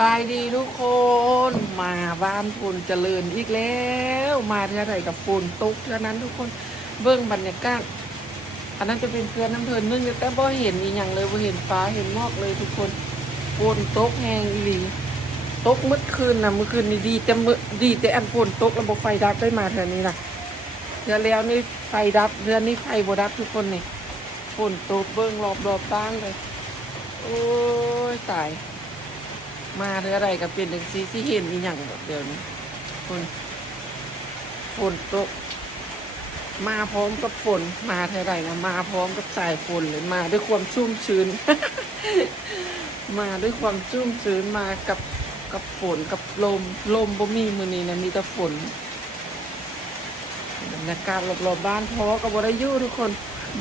ตายดีทุกคนมาบ้านฝนเจริญอีกแล้วมาเท่าไหร่กับฝนตกเท่านั้นทุกคนเบื้องบรรยากาศอันนั้นจะเป็นเพื่อนน้ำเพลินนึ่งแต่บ่เห็นอีหยังเลยบ่เห็นฟ้าเห็นหมอกเลยทุกคนฝนตกแห้งอีหลีตกเมื่อคืนนะเมื่อคืนนี่ดีแต่อันฝนตกระบบไฟดับได้มาเท่านี้ล่ะเดือนแล้วนี่ไฟดับเดือนนี้ไฟบ่ดับทุกคนนี่ฝนตกเบื้องรอบบ้านเลยโอ้ยตายมาหรืออะไรก็เป็นอย่างซีที่เห็นอีหยังแบบเดียวนี้คนฝนตกมาพร้อมกับฝนมาเท่าไรนะมาพร้อมกับสายฝนเลยมาด้วยความชุ่มชื้น มาด้วยความชุ่มชื้นมากับฝนกับลมบ่มีมือนี้นะมีแต่ฝนบรรยากาศรอบๆบ้านเพราะก็บ่ได้อยู่ทุกคน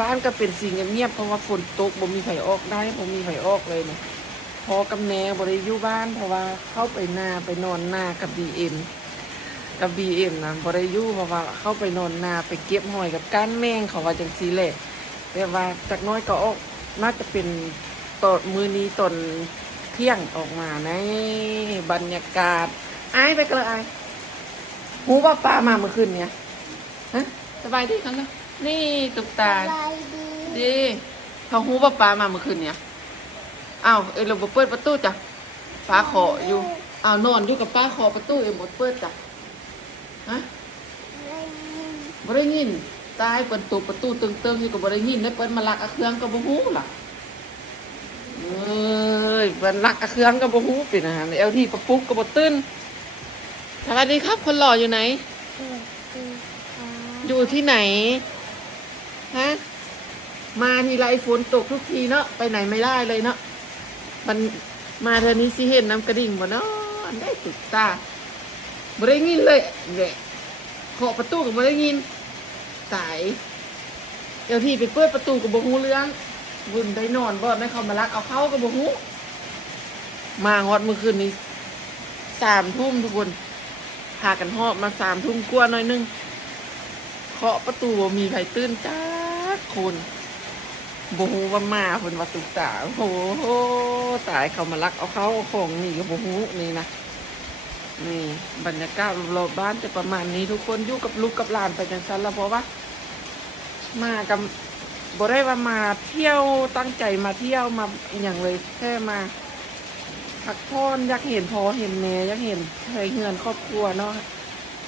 บ้านก็เป็นสีเงียบๆเพราะว่าฝนตกบ่มีไผออกได้บ่มีไผออกเลยเนี่ยพอกับแม่บ่ได้อยู่บ้านเพราะว่าเข้าไปนาไปนอนนากับบีเอ็มนะบ่ได้อยู่เพราะว่าเข้าไปนอนนาไปเก็บหอยกับก้านแมงเขาว่าจังซี่แหละแต่ว่าจากน้อยก็ออกน่าจะเป็นตอนมื้อนี้ตอนเที่ยงออกมาในบรรยากาศอายไปกันเลยอายหูว่าปลามาเมื่อคืนเนี่ยฮะสบายดีกันแล้วนี่ตุกตาดีเขาหูว่าปลามาเมื่อคืนเนี่ยอ้าวเราบ่เปิดประตูจ้ะป้าขออยู่อ้าวนอนอยู่กับป้าขอประตูบ่เปิดจ้ะฮะบ่ได้ยินตายเปิดตัวประตูตึงๆอยู่ก็บ่ได้ยินได้เปิดมาลักเอาเครื่องก็บ่ฮู้ล่ะเอ้ยเปิดลักเอาเครื่องก็บ่ฮู้เป็นอาหารเอลที่ปะปุ๊กก็บ่ตื่นสวัสดีครับคนหล่ออยู่ไหนอยู่ที่ไหนฮะมาทีไรฝนตกทุกทีเนาะไปไหนไม่ได้เลยเนาะมันมาเทอนี้สิเห็นน้ำกระดิ่งบ่เนาะได้ติดตาบ่ได้ยินเลยแหละเคาะประตูก็บ่ได้ยินสายเดี๋ยวที่ไปเปิดประตูก็บ่ฮู้เรื่องวุ่นได้นอนบ่ได้เข้ามาลักเอาเข้าก็บ่ฮู้มาฮอดเมื่อคืนนี้3 ทุ่มทุกคนพากันฮอบมา3 ทุ่มกว่าหน่อยนึงเคาะประตูบ่มีใครตื่นจักคนบ่ฮู้ว่ามาเพิ่นว่าตุกตาโอ้โหตายเขามาลักเอาเข้าเอาของนี่ก็บ่ฮู้นี่นะนี่บรรยากาศรอบๆบ้านจะประมาณนี้ทุกคนอยู่กับลูกกับหลานไปจังซั่นแล้วเพราะว่ามากับบ่ได้ว่ามาเที่ยวตั้งใจมาเที่ยวมาอย่างเลยแค่มาพักผ่อนอยากเห็นพ่อเห็นแม่อยากเห็นไทยเฮือนครอบครัวเนาะ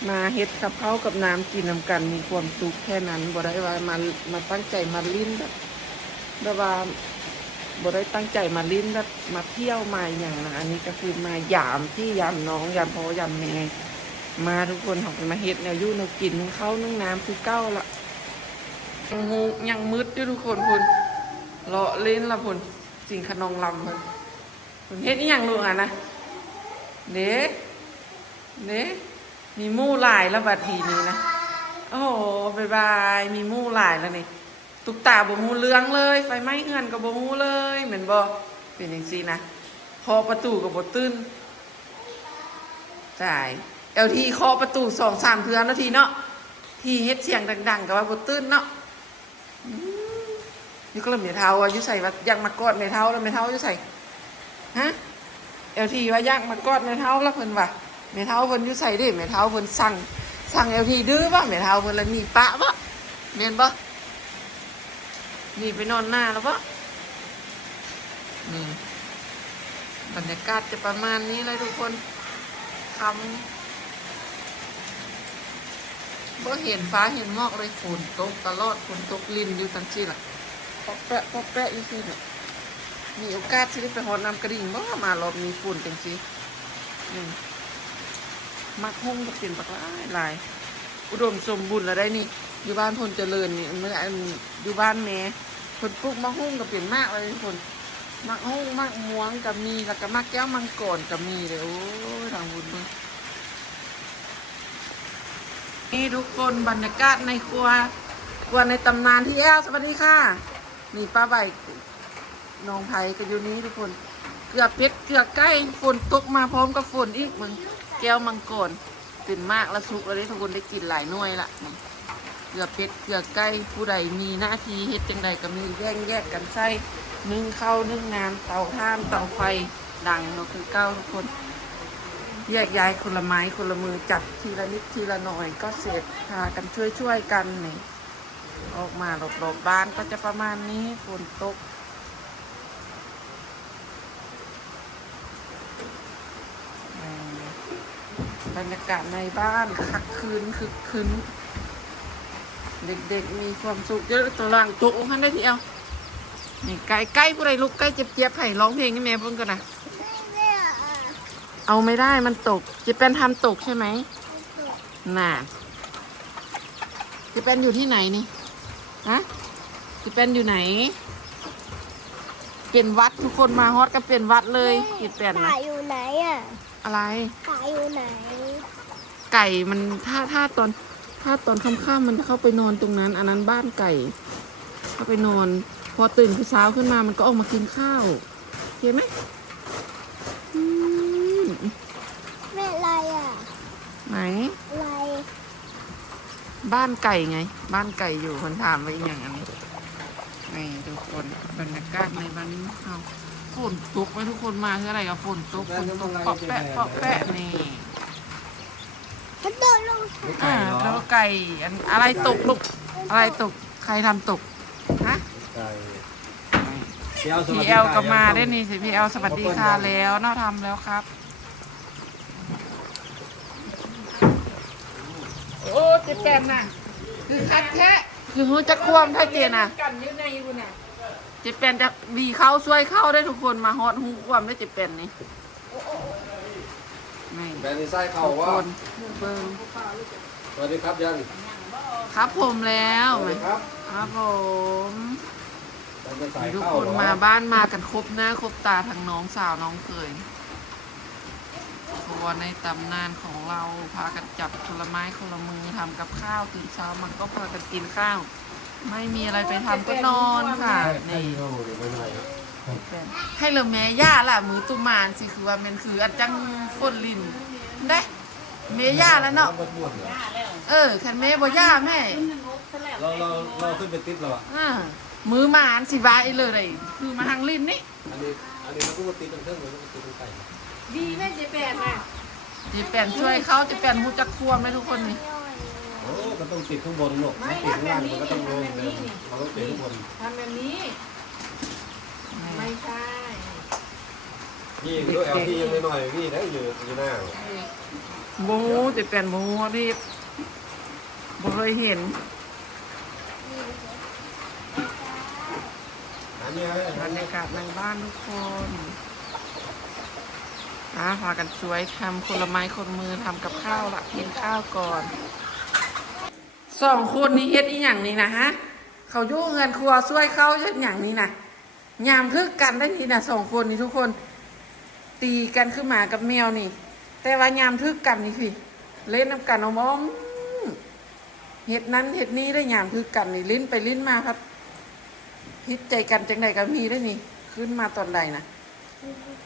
มาเฮ็ดกับข้าวกับน้ำกินนำกันมีความสุขแค่นั้นบ่ได้ว่ามาตั้งใจมาลิ้นแบบว่าบ่ได้ตั้งใจมาลิ้นแบบมาเที่ยวมาอย่างนะอันนี้ก็คือมายามที่ยามน้องยามพ่อยามแม่มาทุกคนเขาไปมาเฮ็ดแนวยู่แนวกินนึ่งข้าวนึ่งน้ำคือเก้าละยังมืดอยู่ทุกคนคุณเลาะเล่นละคุณสิ่งขนองลำคุณเฮ็ดนี่ยังลูกอ่ะนะเด้มีมู่หลายแล้วบัดทีนี้นะโอ้โหบายบายมีมู่หลายแล้วนี่ตุกตาบ่ฮู้เรื่องเลยไฟไหม้เฮือนก็บ่ฮู้เลยเหมือนบ่เป็นจังซี่นะเคาะประตูก็บ่ตื่นจ่ายเอลทีเคาะประตู2-3 เทื่อนาทีเนาะที่เฮ็ดเสียงดังๆก็ว่าบ่ตื่นเนาะนี่ก็เริ่มเท้าว่าอยู่ใส่ว่าอยากมากอดแม่เท้าแล้วแม่เท้าอยู่ใส่ฮะเอลทีว่าอยากมากอดแม่เท้าแล้วเพิ่นว่าแม่เท้าเพิ่นอยู่ใส่เด้แม่เท้าเพิ่นสั่งเอลทีดื้อบ่แม่เท้าเพิ่นแล้วหนีปะบ่แม่นบ่นี่ไปนอนหน้าแล้วปะนี่บรรยากาศจะประมาณนี้เลยทุกคนคำบ่เห็นฟ้าเห็นหมอกเลยฝนตกตลอดฝนตกลินอยู่ทั้งที่ล่ะปอกแปะอยู่ที่นี่มีโอกาสที่ได้ไปหอดน้ำกระดิ่งบ่มารอบมีฝุ่นจังซี่มักห้องก็เป็นปากลายอุดมสมบูรณ์แล้วได้นี่อยู่บ้านพลเจริญนี่เมื่ออยู่บ้านแม่คนปลูกมะฮุ่งก็เป็นมากเลยคนมะฮุ่งมะม่วงก็มีแล้วก็มะแก้วมังกรก็มีเลยโอ้ยทางบุญเลยนี่ทุกคนบรรยากาศในครัวในตำนานที่แอลสวัสดีค่ะนี่ป้าใบน้องไผ่ก็อยู่นี้ทุกคนเกลือเป็ดเกลือไก่ฝนตกมาพร้อมกับฝนอีกมึงแก้วมังกรเป็นมากแล้วสุกแล้วทุกคนได้กินหลายหน่วยละเกลือเป็ดเกลือไก่ผู้ใดมีหน้าที่เฮ็ดจังใดก็มีแยกกันใส่นึ่งข้าวนึ่งน้ำเตาถ่านเตาไฟ ดังเราคือเก้าทุกคนแยกย้ายคนละไม้คนละมือจัดทีละนิดทีละหน่อยก็เสร็จพากันช่วยกันนี่ออกมาหลบบ้านก็จะประมาณนี้ฝนตกบรรยากาศในบ้านคักคืนคึกคืนเด็กๆมีความสุขเยอะตัวหลังตกลงทันได้ทีเอานี่ใกล้ผู้ใดลุกใกล้เจ็บๆให้ร้องเพลงให้แม่เพิ่งก่อนนะเอาไม่ได้มันตกจะเป็นทำตกใช่ไหมน่ะจะเป็นอยู่ที่ไหนนี่ฮะจะเป็นอยู่ไหนเป็นวัดทุกคนมาฮอตก็เป็นวัดเลยจิตเป็นนะ ไก่อยู่ไหนอ่ะ อะไร ไก่อยู่ไหน ไก่มันถ้าตอนค่ำๆมันเข้าไปนอนตรงนั้นอันนั้นบ้านไก่เข้าไปนอนพอตื่นเช้าขึ้นมามันก็ออกมากินข้าวเห็นไหมแม่อะไรอ่ะ ไหน อะไร บ้านไก่ไง บ้านไก่อยู่คนถามไปอีกอย่างอันนี้นี่ทุกคนบรรยากาศในบ้านนี้เขาฝนตกไว้ทุกคนมาคืออะไรกับฝนตกเปาะแปะเปาะแปะนี่ มันโดนลง แล้วไก่อะไรตกลูกอะไรตกใครทำตกฮะพี่เอลก็มาได้นี่สิพี่เอลสวัสดีค่ะแล้วน่าทำแล้วครับโอ้เจ็บแก่นน่ะคือคัดแค่คือหูจะควมถ้าเจน่ะกันยืดในคุณน่ะเจ็บแก่นจะวีเข้าช่วยเข้าได้ทุกคนมาฮอดหูควมได้เจ็บแก่นนี่ไม่ แบนไส้เข่า ทุก ว่า คนเบิ้ง สวัสดีครับยัน ครับผมแล้ว สวัสดีครับ ครับผม แบนจะใส่ ทุก เข้า คนมาบ้านมากันครบหน้าครบตาทั้งน้องสาวน้องเคยเพราะว่าในตำนานของเราพากันจับคนละไม้คนละมือทำกับข้าวตื่นเช้ามันก็พากันกินข้าว ไม่มีอะไรไปทำก็นอนค่ะนี่ให้เราแม่ย่าล่ะมือตุมานสิคือว่ามันคืออันจังฝนลินได้แม่ย่าแล้วเนาะคันแม่บ่ย่าแม่ เราขึ้นไปติดเราอ่ะ มือหมานสิบายเลยคือมาทางลินนี่ อันนี้เราก็ติดเป็นเครื่องเลยติดเป็นไก่ ดีแม่เจแปนน่ะเจแปนช่วยเขาเจแปนหูจักควมไหมทุกคนนี่ โอ้มันต้องติดข้างบนหรอกมันติดข้างล่างมันก็ต้องลงเดิมมันต้องติดข้างบน ทำแบบนี้ไม่ใช่ พี่ด้วยเอาพี่ยังไม่หน่อยพี่ได้อยู่หน้า โบเจแปนโบรีบโบเคยเห็น อันนี้ บรรยากาศในบ้านทุกคนพากันช่วยทำคนละไม้คนมือทำกับข้าวละกินข้าวก่อนสองคนนี้เฮ็ดอีหยังนี่นะฮะเขายุ่งเงินครัวช่วยเขาเฮ็ดอย่างนี้นะยามทึกกันได้นี่นะสองคนนี้ทุกคน ตีกันขึ้นมากับแมวนี่ แต่ว่ายามทึกกันนี่พี่เล่นน้ำกันเอามอมเฮ็ดนั้นเฮ็ดนี้ได้ยามทึกกันนี่ลิ้นไปลิ้นมาครับพิดใจกันจังใดก็มีได้นี่ขึ้นมาตอนใดนะ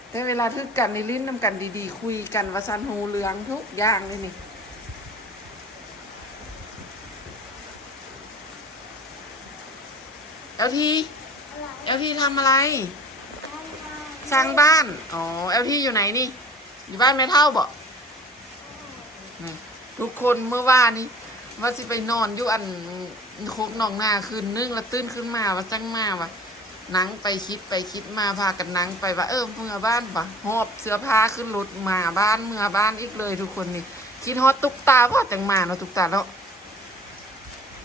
แต่เวลาทึกกันนี่ลิ้นน้ำกันดีๆคุยกันว่าซันหูเหลืองทุกอย่างเลยนี่เอลทีทำอะไรสร้างบ้านอ๋อเอลทีอยู่ไหนนี่อยู่บ้านแม่เท่าบ่ทุกคนเมื่อวานนี้ว่าสิไปนอนอยู่อันโคกหนองนาคืนนึงแล้วตื่นขึ้นมาว่าจังมาว่านั่งไปคิดมาพากันนั่งไปว่าเมื่อบ้านปะหอบเสื้อผ้าขึ้นรถมาบ้านเมื่อบ้านอีกเลยทุกคนนี่คิดฮอดตุกตาพ่อจังมาเนาะตุกตาเนาะ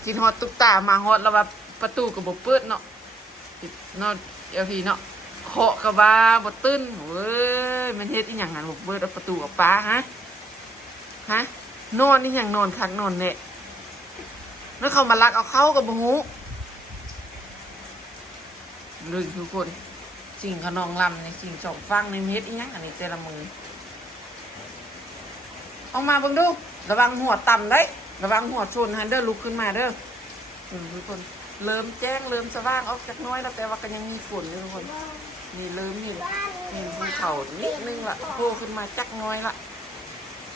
คิดฮอดตุกตามาฮอดแล้วว่าประตูก็บ่เปิดเนาะเนาะเอลพีเนาะเคาะกระบาบ่ตื่นเว้ยมันเฮ็ดอีหยังหันบ่เปิดประตูกับป้าฮะนอนนี่หยังนอนคักนอนเนี่ยแล้วเขามาลักเอาเข้ากับหูเลยทุกคนสิ่งขนองลำในสิ่งสองฟังในเม็ดอีหยังอันนี้แต่ละมือเอามาเบิ่งดูระวังหัวต่ำได้ระวังหัวชนฮันเดอร์ลุกขึ้นมาเด้อทุกคนเริ่มแจ้งเริ่มสว่างออกจากน้อยแล้วแต่ว่าก็ยังมีฝนอยู่ทุกคนมีเริ่มมีภูเขานิดนึงละโผล่ขึ้นมาจักน้อยละ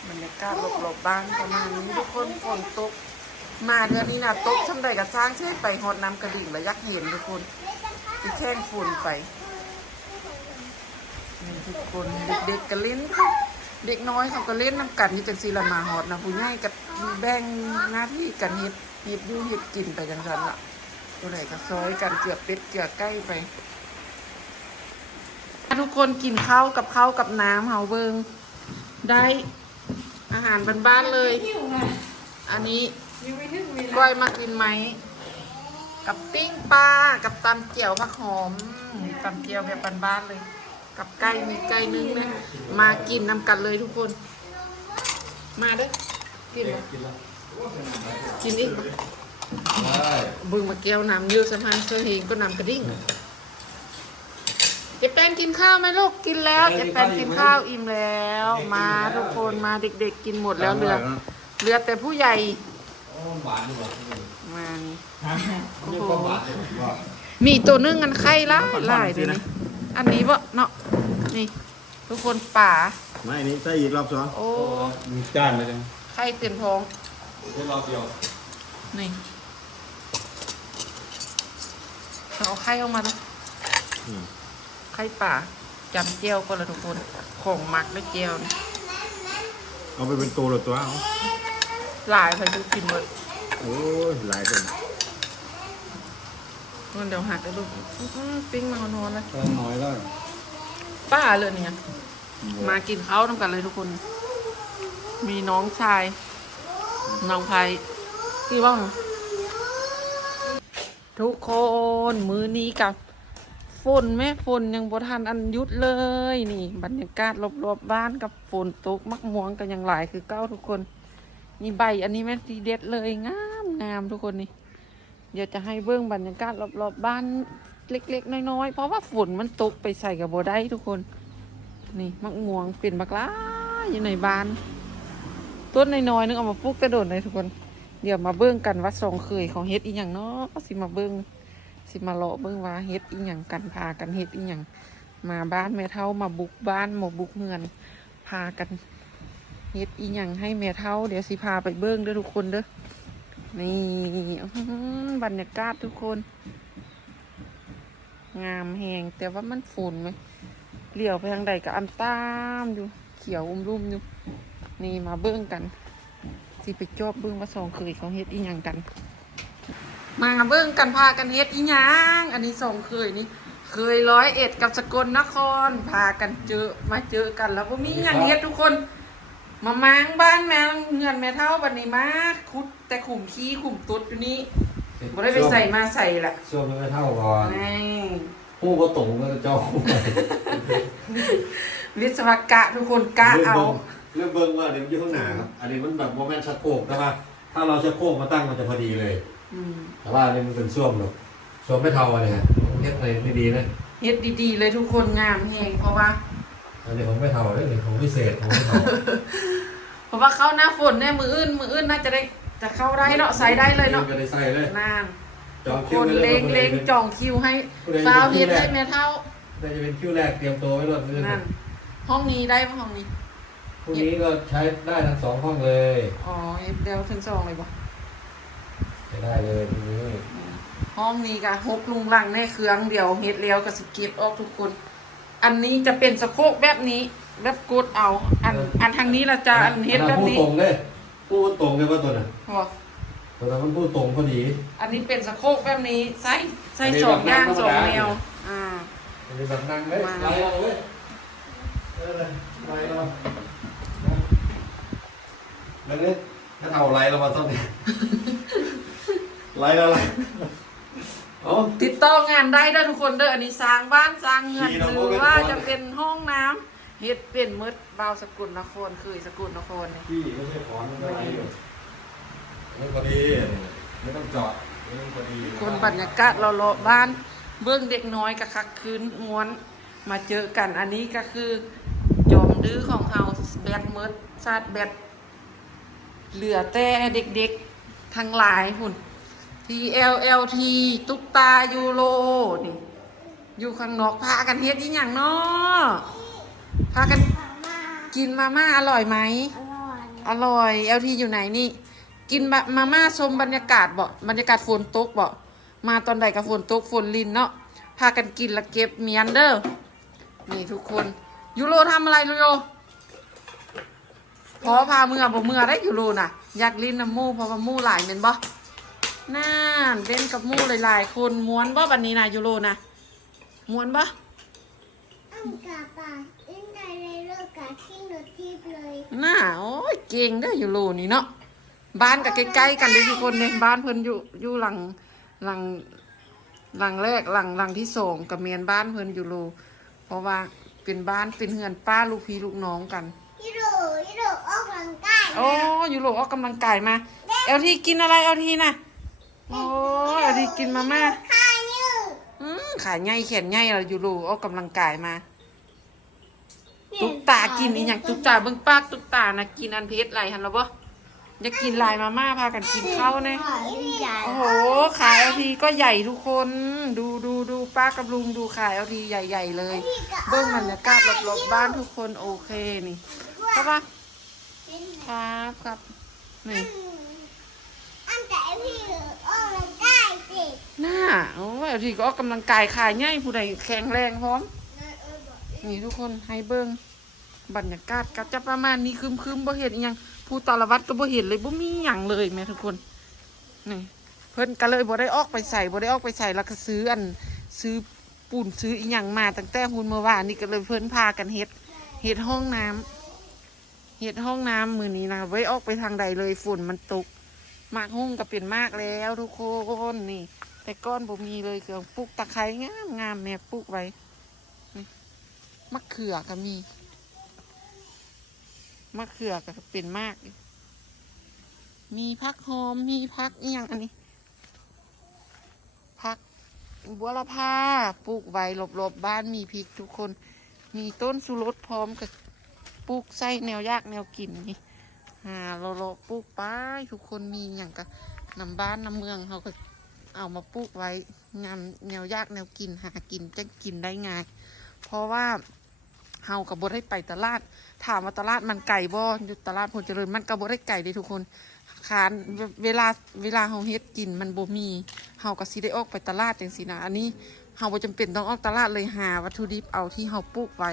บรรยากาศหลบๆบ้านประมาณนี้ทุกคนฝนตกมาเดือนนี้นะตกช่ำใดกับสร้างใช้ไปหอดน้ำกระดิ่งและยักษ์เห็นทุกคนที่แข้งฝุ่นไป ทุกคนเด็กๆก็เล่นเด็กน้อยเขาก็เล่นน้ำกันนี่จังซีละมาหอดนะผู้ใหญ่ก็แบ่งหน้าที่กันเฮ็ดอยู่เฮ็ดกินไปจังซั่นล่ะตัวไหนก็ซอยกันเกลือเป็ดเกลือไก่ไปทุกคนกินข้าวกับน้ำเฮาเบิงได้อาหารบ้านๆเลย อันนี้ก้อยมากินไหมกับปิ้งปลากับตำเจียวผักหอมตำเจียวแบบบ้านๆเลย กับไก่มีไก่นึ่งนะมากินนำกันเลยทุกคน มาเด้อกินบ่กินอีกบ่ ได้ บึงมาแก้วน้ำเยอะสะพานเสื้อเฮงก็น้ำกระดิ่งเจ๊แป้นกินข้าวไหมลูกกินแล้วเจ๊แป้นกินข้าวอิ่มแล้ว มาทุกคนมาเด็กๆกินหมดแล้วเหลือแต่ผู้ใหญ่ โอ้หวานดีกว่า มานี่โอ้ นี่ โห ก็หวานว่า มีตัวนึ่งกันไข่ล่ายเดี๋ยวนี้อันนี้บ่เนาะนี่ ทุกคนป่า ไม่นี่ใส่อีกรอบสอง โอ้ มีจานเลยจัง ไข่เต็มท้อง แค่รอบเดียว นี่เอาไข่ออกมาแล้วไข่ป่าจำเจียวก็ละทุกคนของหมักด้วยเจียวนี่ เอาไปเป็นตัวหรือตัวเอา หลายไปดูกินหมด โอ้ยหลายคน มันเดี๋ยวหักเลยลูกปิ้งมานอนแล้ว แค่น้อยแล้ว ป้าเลยเนี่ยมากินข้าวน้ำกันเลยทุกคน มีน้องชายน้องไพที่ว่าทุกคนมื้อนี้กับฝนแม่ฝนยังบ่ทันอันหยุดเลยนี่บรรยากาศรอบๆบ้านกับฝนตกมักม่วงกันอย่างหลายคือเก้าทุกคนนี่ใบอันนี้แม่ทีเด็ดเลยงามทุกคนนี่เดี๋ยวจะให้เบิ้งบรรยากาศรอบๆบ้านเล็กๆน้อยๆเพราะว่าฝนมันตกไปใส่กับบ่ได้ทุกคนนี่มักม่วงเป็นบักล้าอยู่ในบ้านต้นน้อยๆนึงเอามาปลูกกระโดดเลยทุกคนเดี๋ยวมาเบิ้งกันว่าสองเคยของเฮ็ดอีหยังเนาะก็สิมาเบิ้งสิมาเลาะเบิ้งว่าเฮ็ดอีหยังกันพากันเฮ็ดอีหยังมาบ้านแม่เฒ่ามาบุกบ้านมาบุกเมืองพากันเฮ็ดอีหยังให้แม่เฒ่าเดี๋ยวสิพาไปเบิ้งเด้อทุกคนเด้อนี่บรรยากาศทุกคนงามแหงแต่ว่ามันฝุ่นไหมเหลียวไปทางใดก็อันตามอยู่เขียวรุ่มอยู่นี่มาเบิ้งกันสิไปจอบเบิ้งว่าสองเคยเขาเฮ็ดอีหยังกัน มาเบิ้งกันพากันเฮ็ดอีหยังอันนี้สองเคยนี่เคย101กับสกลนครพากันมาเจอกันแล้วบ่มีหยังเฮ็ดทุกคนมาม้างบ้านแม่เงินแม่เท่าบัดนี้มาคุดแต่ขุมขี้ขุมตุ๊ดอยู่นี่บ่ได้ไปใส่มาใส่ละ ช่วงไม่เท่าก่อน นี่ ผู้ก็ตรงก็จะเจ้า วิศวกะทุกคนกะเอา เรื่องเบิ้งว่าเดี๋ยวอยู่ข้างหน้าครับอันนี้มันแบบโมเมนต์ชักโครกแต่ว่าถ้าเราชักโครกมาตั้งมันจะพอดีเลย แต่ว่าอันนี้มันเป็นส้วมหรอกส้วมไม่เท่าอะไรฮะเฮ็ดอะไรไม่ดีนะ เฮ็ดดีๆเลยทุกคนงามแฮงเพราะว่า อันนี้ผมไม่เท่าเลยนี่ผมพิเศษผมไม่เท่า เพราะว่าเข้าหน้าฝนเนี่ยมืออื่นน่าจะได้จะเข้าได้เนาะใส่ได้เลยเนาะ ก็ได้ใส่เลย นาน จองคิ คว น ไว้ เล้ง ย เล้งจองคิวให้สาวเฮ็ดให้แม่เท่า น่าจะเป็นคิวแรกเตรียมตัวไว้รถมือ นั่นห้องนี้ได้ป่ะห้องนี้ พรุ่งนี้ก็ใช้ได้ทั้งสองห้องเลย อ๋อเฮ็ดเดียวถึง2เลยบ่ ใช้ได้เลยพรุ่งนี้ ห้องนี้ก็6ลุงลังในเครื่องเดียวเฮ็ดแล้วก็สิเก็บออกทุกคน อันนี้จะเป็นสะโพกแบบนี้แบบกดเอาอันทางนี้ละจะอันเฮ็ดแบบนี้ พูดตรงเลยพูดตรงเลยว่าตัวน่ะ บ่ ตัวนั้นมันพูดตรงพอดี อันนี้เป็นสะโพกแบบนี้ใส่สองอย่างสองแนวอันนี้แบบนั่งเลยไล่เราเว้ยไล่เราเรื่องนี้ถ้าเท่าไล่เรามาต้นนี้ไล่เราไล่อ๋อ ติดต่องานได้เด้อทุกคนเด้ออันนี้สร้างบ้านสร้างเงิน ขี่เรา ห ก็ รือ เป็น ว่า คน จะเป็นห้องน้ำเฮ็ดเป็นมืดบ่าวสกุลนครคือสกุลนครเนี่ย พี่ไม่ใช่ขอนมันอะไรอยู่ไม่พอดีไม่ต้องจอดไม่ต้องพอดี คนบรรยากาศเราเลาะบ้านเบื้องเด็กน้อยกับคักคืนม้วนมาเจอกันอันนี้ก็คือจอมดื้อของเฮาแบตมืดชาติแบตเหลือแต่เด็กๆทั้งหลายหุ่น TLLT ตุ๊กตายูโรนี่อยู่ข้างนอกพากันเฮ็ดอีหยังเนาะพากัน มา กินมาม่าอร่อยไหม อร่อย อร่อย LT อยู่ไหนนี่ กินมาม่าชมบรรยากาศบ่บรรยากาศฝนตกบ่มาตอนใดกับฝนตกฝนลินเนาะพากันกินแล้วเก็บเมียนเด้อนี่ทุกคน ยูโรทำอะไรยูโรพอพาเมื่อบ่เมื่อได้ยูโรน่ะอยากลิ้นน้ำมูเพราะว่ามูหลายเป็นบ่น่านเล่นกับมูหลายๆคนม้วนบ่บันนี้นะยูโรนะม้วนบ่ อ้ำกาปาอินไดเลยเลิกกาทิ้งรถทิพย์เลย น่าโอ้ยเก่งเด้อยูโรนี่เนาะบ้านกับใกล้ๆกันเด้อทุกคนเนี่ยบ้านเพิ่นอยู่หลังแรกหลังที่สองกับเมียนบ้านเพิ่นยูโรเพราะว่าเป็นบ้านเป็นเฮือนป้าลูกพี่ลูกน้องกัน ฮิโร่ออกกำลังกาย โอ้ยูโรออกกำลังกายมาเอลทีกินอะไรเอลทีน่ะโอ้เอลทีกินมาม่า ข้ายืด ขาใหญ่แขนใหญ่เรายูโรออกกำลังกายมาตุ๊กตากินอีหยังตุ๊กตาเบิ่งปากตุ๊กตานะกินอันเพชรไรหันหรอบ่อยากกินลายมาม่าพากันกินข้าวเนี่ย โอ้โหขาเอลทีก็ใหญ่ทุกคนดูป้ากับลุงดูขาเอลทีใหญ่ๆเลย เบิ้งบรรยากาศรอบๆบ้านทุกคนโอเคนี่ใช่ปะครับนี่ อันแต่พี่ออกกำลังกายสิ น่าโอ้เอลทีก็ออกกำลังกายขาใหญ่ผู้ใดแข็งแรงพร้อมนี่ทุกคนให้เบิ้งบรรยากาศก็จะประมาณนี้คืมๆบ่เห็นอีหยังผู้ตาลวัดก็บ่เห็นเลยบ่มีหยังเลยแม่ทุกคนนี่เพิ่นก็เลยบ่ได้ออกไปใส่แล้วก็ซื้อปูนซื้ออีหยังมาตั้งแต่หุ่นเมื่อวานนี่ก็เลยเพิ่นพากันเฮ็ดห้องน้ำมื้อนี้นะไว้ออกไปทางใดเลยฝนมันตกมากห้องก็เป็นมากแล้วทุกคนนี่ แต่ก้อนบ่มีเลยเครื่องปลูกตะไคร้งามแม่ปลูกไว้นี่มะเขือก็มีมะเขือก็เป็นมาก มีพักหอมมีพักอีหยังอันนี้พักบัวละพาปลูกไว้รอบๆบ้านมีพริกทุกคนมีต้นสุรสพร้อมกับปลูกไส้แนวยากแนวกินนี่เราปลูกไปทุกคนมีอย่างกับน้ำบ้านน้ำเมืองเขาก็เอามาปลูกไว้งามแนวยากแนวกินหากินจะกินได้ง่ายเพราะว่าเฮากับบ่ได้ไปตลาดถามว่าตลาดมันไก่บ่อยู่ตลาดผลเจริญมันก็บ่ได้ไก่เลยทุกคนขานเวลาเฮาเฮ็ดกินมันบ่มีเฮาก็สิได้ออกไปตลาดจังซี่นะอันนี้เฮาบ่จำเป็นต้องออกตลาดเลยหาวัตถุดิบเอาที่เฮาปลูกไว้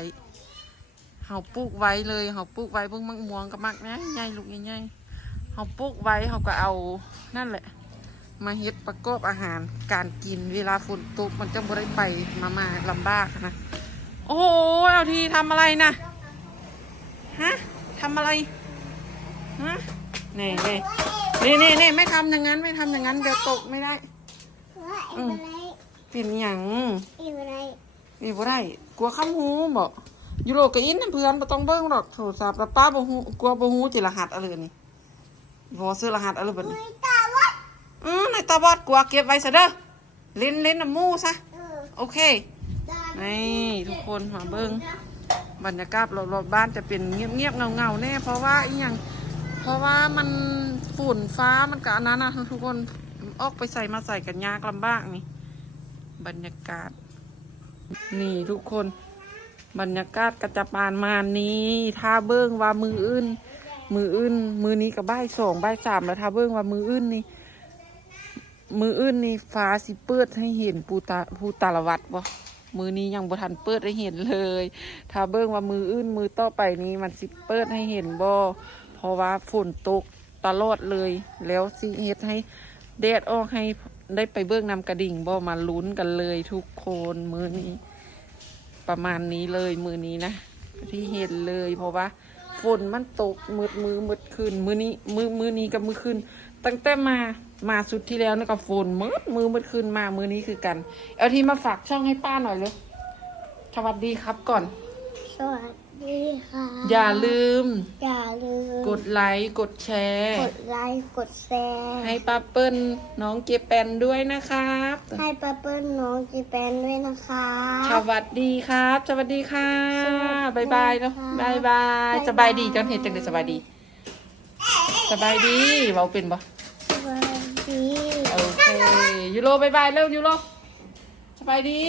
เฮาปลูกไว้เลยเฮาปลูกไว้เบิ่งมักม่วงกับมักนะใหญ่ลูกใหญ่ๆเฮาปลูกไว้เฮาก็เอานั่นแหละมาเฮ็ดประกอบอาหารการกินเวลาฝนตกมันจะบ่ได้ไปมาลำบากนะโอ้โหเอาทีทำอะไรนะฮะทำอะไรฮะนี่ไม่ทำอย่างนั้นเดี๋ยวตกไม่ได้ ว่าอีอะไร เป็นหยัง อีอะไร นี่บ่ได้กลัวข้ามหูบ่ยูโรกับอินน้ำเพื่อนบ่ต้องเบิ่งหรอกโทรศัพท์แล้วป้าบ่ฮู้กลัวบ่ฮู้จิรหัสอะไรนี่บ่ซื้อรหัสอะไรบัดนี้ มีตาวัด ในตาบอดกลัวเก็บไว้ซะเด้อเล่นน้ำมูซะ โอเค ตา นี่ทุกคนมาเบิ่งบรรยากาศรอบๆบ้านจะเป็นเงียบๆเงาๆแน่เพราะว่าอีหยังเพราะว่ามันฝุ่นฟ้ามันก็อันนั้นนะทุกคนออกไปใส่มาใส่กันยากลำบากนี่บรรยากาศนี่ทุกคนบรรยากาศกระจะปานมานี้ถ้าเบิ้งว่ามืออื่นมือนี้กับบ่าย2บ่าย3แล้วถ้าเบิ้งว่ามืออื่นนี่ฟ้าสิเปิดให้เห็นภูตาลวัดบ่มือนี้ยังบ่ทันเปิดให้เห็นเลยถ้าเบิ้งว่ามือต่อไปนี้มันสิเปิดให้เห็นบ่เพราะว่าฝนตกตลอดเลยแล้วสิเฮ็ดให้แดดออกให้ได้ไปเบิ้งน้ำกระดิ่งบ่มาลุ้นกันเลยทุกคนมือนี้ประมาณนี้เลยมือนี้นะที่เห็นเลยเพราะว่าฝนมันตกมืดคืนมือนี้กับมือคืนตั้งแต่มาสุดที่แล้วนี่ก็ฝนมืดคืนมามือนี้คือกันเอาที่มาฝากช่องให้ป้าหน่อยเลยสวัสดีครับก่อน สวัสดีค่ะ อย่าลืม กดไลค์ กดแชร์ กดไลค์กดแชร์ ให้ป้าเปิ้ลน้องเจแปนด้วยนะครับ ให้ป้าเปิ้ลน้องจีแปนด้วยนะคะ สวัสดีครับสวัสดีค่ะ สวัสดี บายเนาะ ค่ะ บาย บ๊ายบาย สบายดีจังเห็นจังเลยสบายดีเว้าเป็นบ่ สวัสดี โอเคยูโรบายเร็วยูโรสบายดี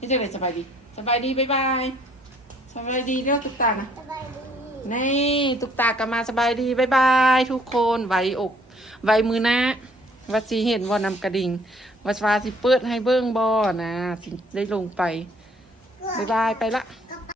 นี่จังเลยสบายดีบายสบายดีเร็วตุ๊กตานะ สบายดี นี่ตุ๊กตากลับมาสบายดีบายทุกคนไว้อกไว้มือนะวัดสีเห็นว่านำกระดิ่งวัดฟ้าสิเปิดให้เบิ้งบ่อนะสิได้ลงไป บ๊ายบายไปละ